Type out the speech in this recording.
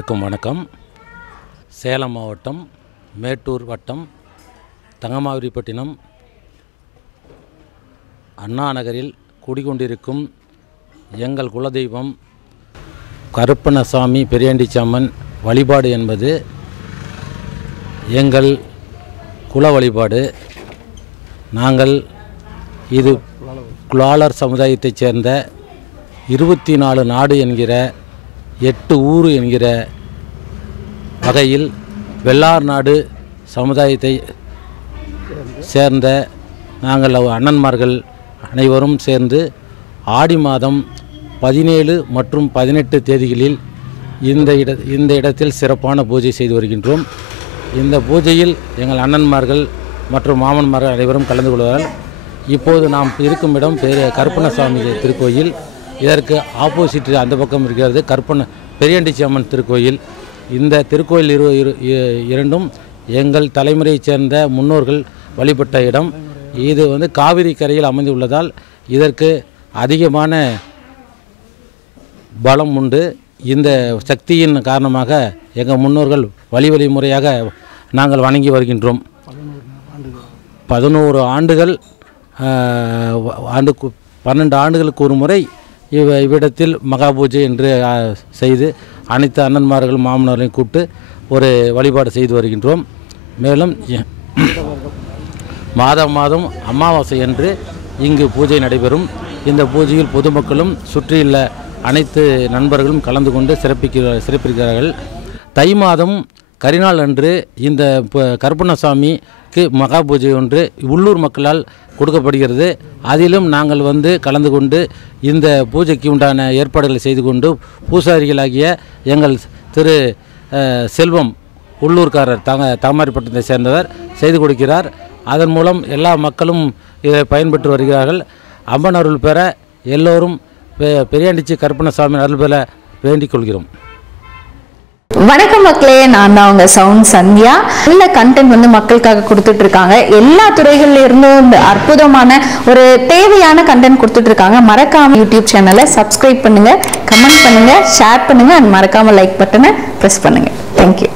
அனைவருக்கும் வணக்கம். சேலம் மாவட்டம் மேட்டூர் வட்டம் தங்கமாவிரிப்பட்டினம் அண்ணா நகரில் குடிகொண்டிருக்கும் எங்கள் குலதெய்வம் கருப்பணசாமி பெரியாண்டிச்சாம்மன் வழிபாடு என்பது எங்கள் குல வழிபாடு. நாங்கள் இது குலாளர் சமுதாயத்தைச் சேர்ந்த 24 நாடு என்கிற 8 ஊர் என்கிற வகையில் வெள்ளார் நாடு சமுதாயத்தை சேர்ந்த நாங்கள் அண்ணன்மார்கள் அனைவரும் சேர்ந்து ஆடி மாதம் 17 மற்றும் 18 தேதிகளில் இந்த இடத்தில் சிறப்பான பூஜை செய்து வருகின்றோம். இந்த பூஜையில் எங்கள் அண்ணன்மார்கள் மற்றும் மாமன்மார்கள் அனைவரும் கலந்து கொள்வார்கள். இப்போது நாம் இருக்கும் இடம் கருப்பணசாமி திருக்கோயில். இதற்கு ஆப்போசிட் அந்த பக்கம் இருக்கிறது பெரியாண்டிச்சாம்மன் திருக்கோயில். இந்த திருக்கோயில் இரண்டும் எங்கள் தலைமுறையைச் சேர்ந்த முன்னோர்கள் வழிபட்ட இடம். இது காவிரி கரையில் அமைந்துள்ளதால் இதற்கு அதிகமான பலம் உண்டு. இந்த சக்தியின் காரணமாக எங்கள் முன்னோர்கள் வழிமுறையாக நாங்கள் வணங்கி வருகின்றோம். 11 ஆண்டுகள் 12 ஆண்டுகளுக்கு ஒரு முறை இவ்விடத்தில் மகா பூஜை என்று செய்து அனைத்து அண்ணன்மார்கள் மாமனார்களையும் கூப்பிட்டு ஒரு வழிபாடு செய்து வருகின்றோம். மேலும் மாதம் அமாவாசை அன்று இங்கு பூஜை நடைபெறும். இந்த பூஜையில் பொதுமக்களும் சுற்றியுள்ள அனைத்து நண்பர்களும் கலந்து கொண்டு சிறப்பிக்கிறார்கள். தை மாதம் கரிநாள் அன்று இந்த கருப்பணசாமிக்கு மகா பூஜை ஒன்று உள்ளூர் மக்களால் கொடுக்கப்படுகிறது. அதிலும் நாங்கள் கலந்து கொண்டு இந்த பூஜைக்கு உண்டான ஏற்பாடுகளை செய்து கொண்டு பூசாரிகளாகிய எங்கள் திரு செல்வம் உள்ளூர்காரர் தாமரைப்பட்டத்தை சேர்ந்தவர் செய்து கொடுக்கிறார். அதன் மூலம் எல்லா மக்களும் இதை பயன்பெற்று வருகிறார்கள். அம்மன் அருள் பெற எல்லோரும் பெரியாண்டிச்சி கருப்பணசாமி அருள் பெற வேண்டிக் கொள்கிறோம். வணக்கம் மக்களே, நான் தான் உங்க சவுண்ட் சந்தியா. நல்ல கண்டென்ட் மக்களுக்காக கொடுத்துட்டு இருக்காங்க. எல்லா துறைகள்ல இருந்தும் அற்புதமான ஒரு தேவையான கண்டென்ட் கொடுத்துட்டு இருக்காங்க. மறக்காம யூடியூப் சேனலை சப்ஸ்கிரைப் பண்ணுங்க, கமெண்ட் பண்ணுங்க, ஷேர் பண்ணுங்க, மறக்காம லைக் பட்டனை பிரஸ் பண்ணுங்க. தேங்க்யூ.